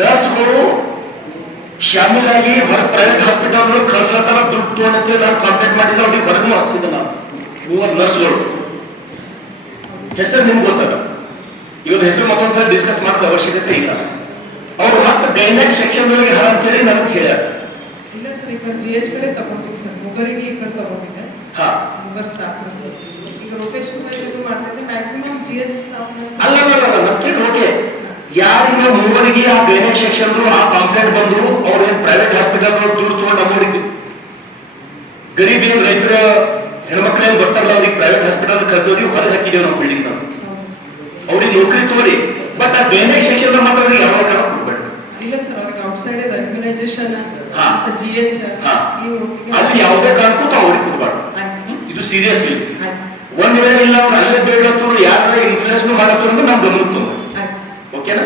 ನರ್ಸ್ಗಳು ಶಾಮೀಲಾಗಿ ಹೊರ private hospital ಕಳ್ಸತ್ತಾರ ದುಡ್ಡು ತೊಗೊಂಡಂತೆ ನಾನು ಕಾಂಟ್ಯಾಕ್ಟ್ ಮಾಡಿದ್ರೆ ಅವ್ರಿಗೆ ಹೊರಗೂ ಹಾಕ್ಸಿದ್ದೆ ನಾವು 3 ನರ್ಸ್ಗಳು ಹೆಸರು ನಿಮ್ಗೆ ಗೊತ್ತದ. ಇವತ್ತು ಹೆಸರು ಮತ್ತೊಂದ್ಸಲ ಡಿಸ್ಕಸ್ ಮಾಡೋ ಅವಶ್ಯಕತೆ ಇಲ್ಲ. ಅವ್ರು ಮತ್ತೆ ಗೈನಾಕ್ ಸೆಕ್ಷನ್ ಒಳಗೆ ಹರ ಅಂತೇಳಿ ನಮ್ಗೆ ಹೇಳ್ಯಾರ. ಇಲ್ಲ ಸರ್, ಈಗ GH ಕಡೆ ತಗೊಂಡಿದ್ದೆ ಸರ್, ಮುಗರಿಗೆ ಈ ಕಡೆ ತಗೊಂಡಿದ್ದೆ. ಹಾ, ಮುಗರ್ ಸ್ಟಾಫ್ ನರ್ಸ್ ಈಗ ರೊಟೇಷನ್ ವೈಸ್ ಇದು ಮಾಡ್ತಿದ್ದೆ. ಮ್ಯಾಕ್ಸಿಮಮ್ GH ಸ್ಟಾಫ್ ನರ್ಸ್ ಅಲ್ಲ ನಮ್ಗೆ ಓಕೆ. ಯಾರಿಗೆ ಮೂವರಿಗೆ ಆ ಗೈನಾಕ್ ಸೆಕ್ಷನ್ ಆ ಕಂಪ್ಲೇಂಟ್ ಬಂದ್ರು ಅವ್ರು ಪ್ರೈವೇಟ್ ಹಾಸ್ಪಿಟಲ್ ದುಡ್ಡು ತಗೊಂಡು ಅವ್ರಿಗೆ ಗರೀಬ್ ಏನ್ ರೈತರ ಹೆಣ್ಮಕ್ಳೇನ್ ಬರ್ತಾರಲ್ಲ ಅವ್ರಿಗೆ ಪ್ರೈವೇಟ್ ಹಾಸ್ಪಿಟಲ್ ಕಳ್ಸೋರಿಗೆ ಹೊರಗೆ ಹಾಕಿದ್ದೇವೆ ನಾವು ಬಿಲ್ಡಿಂಗ್ ನಾವು ಅವ್ರಿಗೆ ನೌಕರಿ ತೋರಿ. ಬಟ್ ಆ ಗೈನಾಕ್ ಸೆಕ್ಷನ್ ಮಾತ್ರ ಯಾವ ಕೊಡ್ಬೇಡ. ಇಲ್ಲ ಸರ್, ಅವ್ರಿಗೆ ಔಟ್ಸೈಡ್ ಇದೆ ಇಮ್ಯುನೈಸೇಷನ್ GH ಅಲ್ಲಿ ಯಾವುದೇ ಕಾರಣಕ್ಕೂ ಅವ್ರಿಗೆ ಕೊಡ್ಬಾರ್ದು. ಇದು ಸೀರಿಯಸ್ ಇಲ್ಲ. ಒಂದ್ ವೇಳೆ ಇಲ್ಲ ಅವ್ರು ಅಲ್ಲೇ ಬೇಡ ಯಾರ ಇನ್ಫ್ಲೂಯೆನ್ಸ್ ಮಾಡತ್ತವ್ರು ಅಂದ್ರೆ ನಾವು ಗಮನಿಸ್ತೀವಿ. ಓಕೆನಾ?